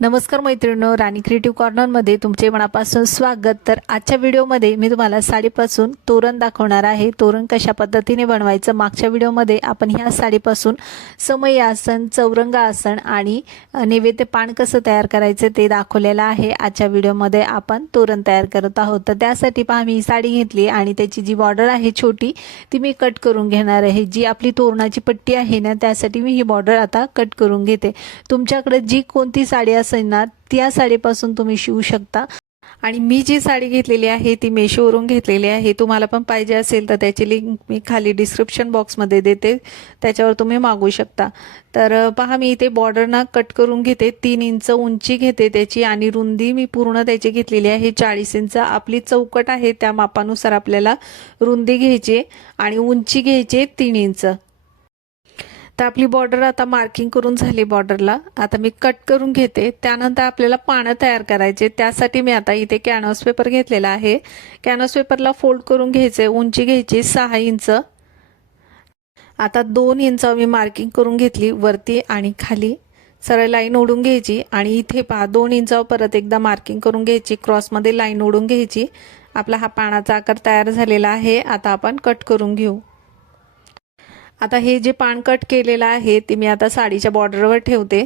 नमस्कार मैत्रिणींनो, राणी क्रिएटिव्ह कॉर्नरमध्ये तुमचे मनापासून स्वागत। तर आजच्या व्हिडिओमध्ये मी तुम्हाला साडीपासून तोरण दाखवणार आहे। तोरण कशा पद्धतीने बनवायचं, मागच्या व्हिडिओमध्ये आपण ह्या साडीपासून समई आसन, चौरंग आसन आणि नैवेद्य पान कसं तयार करायचं ते दाखवलेलं आहे। आजच्या व्हिडिओमध्ये आपण तोरण तयार करत आहोत। तर त्यासाठी पहा मी साडी घेतली आणि त्याची जी बॉर्डर आहे छोटी ती मी कट करून घेणार आहे। जी आपली तोरणाची पट्टी आहे ना, त्यासाठी मी ही बॉर्डर आता कट करून घेते। तुमच्याकडे जी कोणती साडी असेल ना त्या साडीपासून तुम्ही शिवू शकता। आणि मी जी साडी घेतलेली आहे ती मेशोवरून घेतलेली आहे। तुम्हाला पण पाहिजे असेल तर त्याची लिंक मी खाली डिस्क्रिप्शन बॉक्समध्ये देते, त्याच्यावर तुम्ही मागवू शकता। तर पहा मी इथे बॉर्डर ना कट करून घेते। 3 इंच उंची घेते त्याची आणि रुंदी मी पूर्ण त्याची घेतलेली आहे 40 इंच। आपली चौकट आहे त्या मापानुसार आपल्याला रुंदी घ्यायची आणि उंची घ्यायची 3 इंच। तर आपली बॉर्डर आता मार्किंग करून झाली बॉर्डरला। आता मी कट करून घेते। त्यानंतर आपल्याला पानं तयार करायचे, त्यासाठी मी आता इथे कॅनव्हास पेपर घेतलेला आहे। कॅनव्हास पेपरला फोल्ड करून घ्यायचे, उंची घ्यायची 6 इंच। आता 2 इंच मी मार्किंग करून घेतली वरती आणि खाली सरळ लाईन ओढून घ्यायची आणि इथे पहा 2 इंचावर परत एकदा मार्किंग करून घ्यायची, क्रॉसमध्ये लाईन ओढून घ्यायची। आपला हा पानाचा आकार तयार झालेला आहे। आता आपण कट करून घेऊ। आता हे जे पान कट केलेलं आहे ते मी आता साडीच्या बॉर्डरवर ठेवते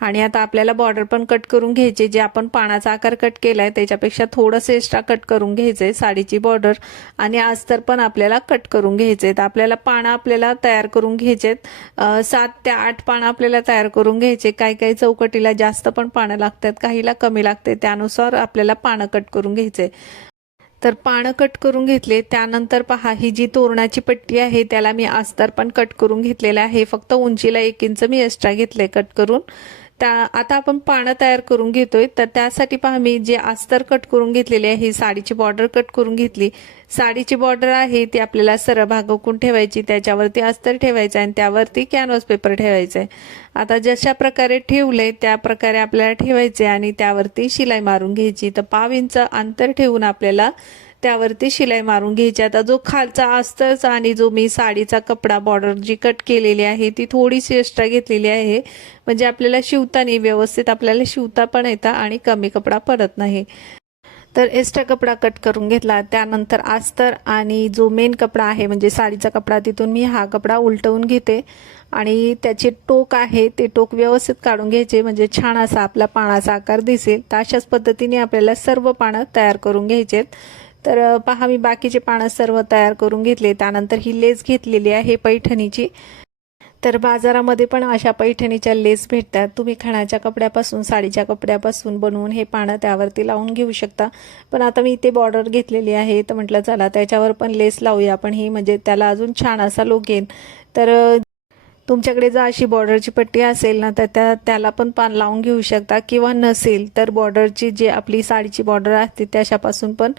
आणि आता आपल्याला बॉर्डर पण कट करून घ्यायचे। जे आपण पानाचा आकार कट केलाय त्याच्यापेक्षा थोडंसं एक्स्ट्रा कट करून घ्यायचे साडीची बॉर्डर आणि अस्तर पण आपल्याला कट करून घ्यायचे। तर आपल्याला पानं आपल्याला तयार करून घ्यायचे 7 ते 8 पानं आपल्याला तयार करून घ्यायचे। काही काही चौकटीला जास्त पण पानं लागतात, काहीला कमी लागते, त्यानुसार आपल्याला पानं कट करून घ्यायचे। तर पानं कट करून घेतले। त्यानंतर पहा ही जी तोरणाची पट्टी आहे त्याला मी अस्तर पण कट करून घेतलेलं आहे। फक्त उंचीला 1 इंच मी एक्स्ट्रा घेतले कट करून। आता आपण पानं तयार करून घेतोय। तर त्यासाठी पहा मी जे अस्तर कट करून घेतलेले आहे, साडीची बॉर्डर कट करून घेतली। साडीची बॉर्डर आहे ती आपल्याला सरळ भागाकून ठेवायची, त्याच्यावरती अस्तर ठेवायचं आणि त्यावरती कॅनव्हास पेपर ठेवायचा आहे। आता जशा प्रकारे ठेवले त्या प्रकारे आपल्याला ठेवायचे आणि त्यावरती शिलाई मारून घ्यायची। तर 5 इंच अंतर ठेवून आपल्याला त्यावरती शिलाई मारून घ्यायची। आता जो खालचा अस्तरचा आणि जो मी साडीचा कपडा बॉर्डर जी कट केलेली आहे ती थोडीशी एक्स्ट्रा घेतलेली आहे, म्हणजे आपल्याला शिवताना व्यवस्थित आपल्याला शिवता पण येतं आणि कमी कपडा पडत नाही। तर एक्स्ट्रा कपडा कट करून घेतला। त्यानंतर अस्तर आणि जो मेन कपडा आहे म्हणजे साडीचा कपडा, तिथून मी हा कपडा उलटवून घेते आणि त्याचे टोक आहे ते टोक व्यवस्थित काढून घ्यायचे, म्हणजे छान असा आपला पानाचा आकार दिसेल। तर अशाच पद्धतीने आपल्याला सर्व पानं तयार करून घ्यायचे। तर पहा मी बाकीचे पानं सर्व तयार करून घेतले। त्यानंतर ही लेस घेतलेली आहे पैठणीची। तर बाजारामध्ये पण अशा पैठणीच्या लेस भेटतात, तुम्ही खणाच्या कपड्यापासून साडीच्या कपड्यापासून बनवून हे पानं त्यावरती लावून घेऊ शकता। पण आता मी इथे बॉर्डर घेतलेली आहे तर म्हटलं चला त्याच्यावर पण लेस लावूया आपण ही, म्हणजे त्याला अजून छान असा लुक येईल। तर तुमच्याकडे जर अशी बॉर्डरची पट्टी असेल ना तर त्याला पण पान लावून घेऊ शकता, किंवा नसेल तर बॉर्डरची जी आपली साडीची बॉर्डर असते त्याच्यापासून पण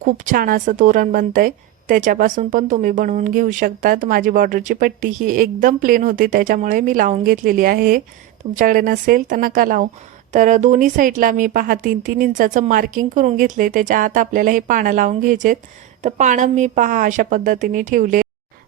खूप छान असं तोरण बनतंय, त्याच्यापासून पण तुम्ही बनवून घेऊ शकता। तर माझी बॉर्डरची पट्टी ही एकदम प्लेन होती त्याच्यामुळे मी लावून घेतलेली आहे। तुमच्याकडे नसेल तर नका लावू। तर दोन्ही साईडला मी पहा 3-3 इंचाचं मार्किंग करून घेतले, त्याच्या आत आपल्याला हे पानं लावून घ्यायचे। तर पानं मी पहा अशा पद्धतीने ठेवले।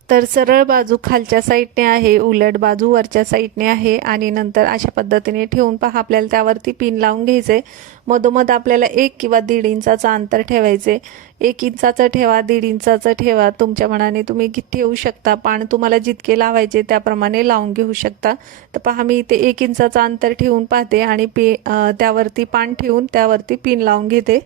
तर सरळ बाजू खालच्या साईडने आहे, उलट बाजू वरच्या साईडने आहे आणि नंतर अशा पद्धतीने ठेवून पहा आपल्याला त्यावरती पिन लावून घ्यायचे। मधोमध आपल्याला 1 किंवा 1.5 इंचाचं अंतर ठेवायचे। 1 इंचाचं ठेवा, 1.5 इंचाचं ठेवा, तुमच्या मनाने तुम्ही ठेवू शकता। पान तुम्हाला जितके लावायचे त्याप्रमाणे लावून घेऊ शकता। तर पहा मी इथे 1 इंचाचं अंतर ठेवून पाहते आणि त्यावरती पान ठेवून त्यावरती पिन लावून घेते।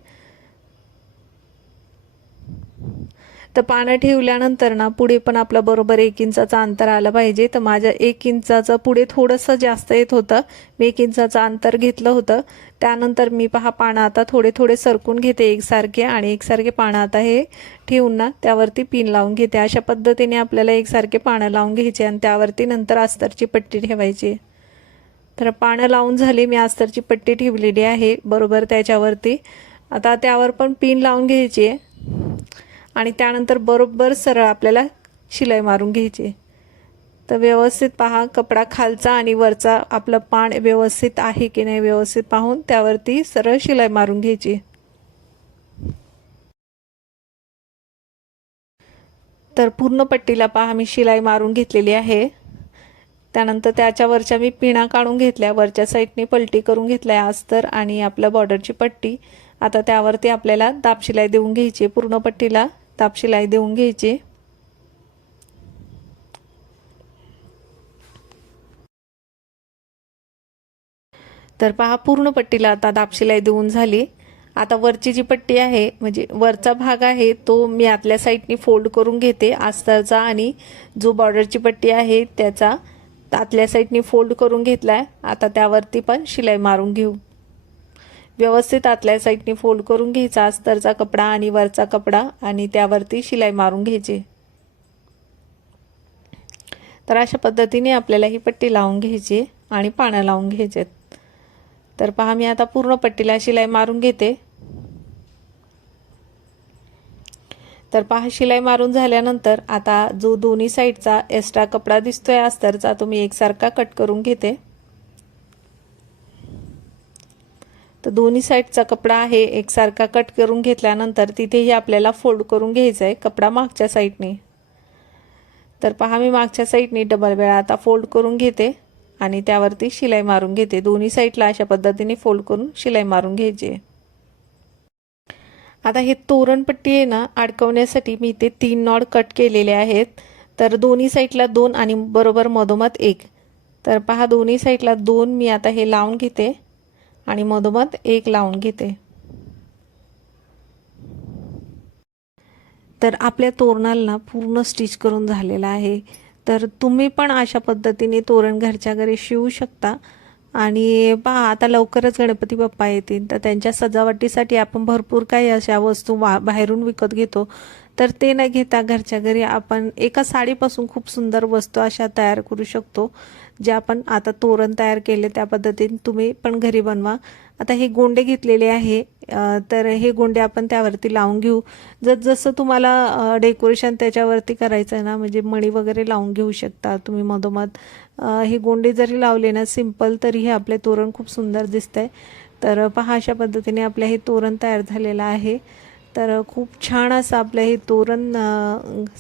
तर पानं ठेवल्यानंतर ना पुढे पण आपलं बरोबर 1 इंचाचं अंतर आलं पाहिजे। तर माझ्या 1 इंचाचं पुढे थोडंसं जास्त येत होतं, मी 1 इंचाचं अंतर घेतलं होतं। त्यानंतर मी पहा पानं आता थोडे थोडे सरकून घेते एकसारखे आणि एकसारखे पानं आता हे ठेवून ना त्यावरती पिन लावून घेते। अशा पद्धतीने आपल्याला एकसारखे पानं लावून घ्यायचे आणि त्यावरती नंतर अस्तरची पट्टी ठेवायची। तर पानं लावून झाली, मी अस्तरची पट्टी ठेवलेली आहे बरोबर त्याच्यावरती। आता त्यावर पण पिन लावून घ्यायची आणि त्यानंतर बरोबर सरळ आपल्याला शिलाई मारून घ्यायची। तर व्यवस्थित पहा कपडा खालचा आणि वरचा आपलं पान व्यवस्थित आहे की नाही व्यवस्थित पाहून त्यावरती सरळ शिलाई मारून घ्यायची। तर पूर्ण पट्टीला पहा मी शिलाई मारून घेतलेली आहे। त्यानंतर त्याच्यावरच्या मी पिना काढून घेतल्या, वरच्या साईडने पलटी करून घेतल्या अस्तर आणि आपल्या बॉर्डरची पट्टी. आता त्यावरती आपल्याला दाब शिलाई देऊन घ्यायची, पूर्ण पट्टीला दाब शिलाई देऊन घ्यायची. तर पहा पूर्ण पट्टीला आता दाब शिलाई देऊन झाली. आता वरची जी पट्टी आहे म्हणजे वरचा भाग आहे तो मी आतल्या साईडनी फोल्ड करून घेते अस्तरचा, आणि जो बॉर्डरची पट्टी आहे त्याचा आतल्या साईडनी फोल्ड करून घेतलाय. आता त्यावरती पण शिलाई मारून घेऊ. व्यवस्थित आतल्या साईडनी फोल्ड करून घ्यायचा अस्तरचा कपडा आणि वरचा कपडा, आणि त्यावरती शिलाई मारून घ्यायची. तर अशा पद्धतीने आपल्याला ही पट्टी लावून घ्यायची आणि पानं लावून घ्यायचे. तर पहा मी आता पूर्ण पट्टीला शिलाई मारून घेते. तर पहा शिलाई मारून झाल्यानंतर आता जो दोन्ही साईडचा एक्स्ट्रा कपडा दिसतोय अस्तरचा तो मी एकसारखा कट करून घेते. तर दोन्ही साईडचा कपडा आहे एकसारखा कट करून घेतल्यानंतर तिथेही आपल्याला फोल्ड करून घ्यायचा आहे कपडा मागच्या साईडने. तर पहा मी मागच्या साईडने डबल वेळा आता फोल्ड करून घेते आणि त्यावरती शिलाई मारून घेते. दोन्ही साईडला अशा पद्धतीने फोल्ड करून शिलाई मारून घ्यायची. आता हे तोरणपट्टी आहे ना अडकवण्यासाठी मी इथे 3 नॉड कट केलेले आहेत. तर दोन्ही साईडला 2 आणि बरोबर मधोमध 1. तर पहा दोन्ही साईडला 2 मी आता हे लावून घेते आणि मधोमध 1 लावून घेते. तर आपल्या तोरणाला पूर्ण स्टिच करून झालेला आहे. तर तुम्ही पण अशा पद्धतीने तोरण घरच्या घरी शिवू शकता. आणि पहा आता लवकरच गणपती बाप्पा येतील, तर त्यांच्या सजावटीसाठी आपण भरपूर काही अशा वस्तू बाहेरून विकत घेतो. तर ते न घेता घरच्या घरी आपण एका साडीपासून खूप सुंदर वस्तू अशा तयार करू शकतो. जे आपण आता तोरण तयार केले त्या पद्धतीने तुम्ही पण घरी बनवा. आता हे गोंडे घेतलेले आहे, तर हे गोंडे आपण त्यावरती लावून घेऊ. जसं तुम्हाला डेकोरेशन त्याच्यावरती करायचं आहे ना, म्हणजे मणी वगैरे लावून घेऊ शकता तुम्ही मधोमध. हे गोंडे जरी लावले ना सिंपल तरी हे आपले तोरण खूप सुंदर दिसतंय. तर पहा अशा पद्धतीने आपले हे तोरण तयार झालेलं आहे. तर खूप छान असं आपलं हे तोरण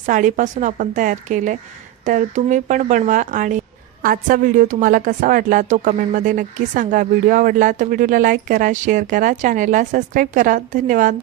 साडीपासून आपण तयार केलं आहे. तर तुम्ही पण बनवा. आणि आजचा व्हिडिओ तुम्हाला कसा वाटला तो कमेंटमध्ये नक्की सांगा. व्हिडिओ आवडला तर व्हिडिओला लाईक करा, शेअर करा, चॅनलला सबस्क्राईब करा. धन्यवाद.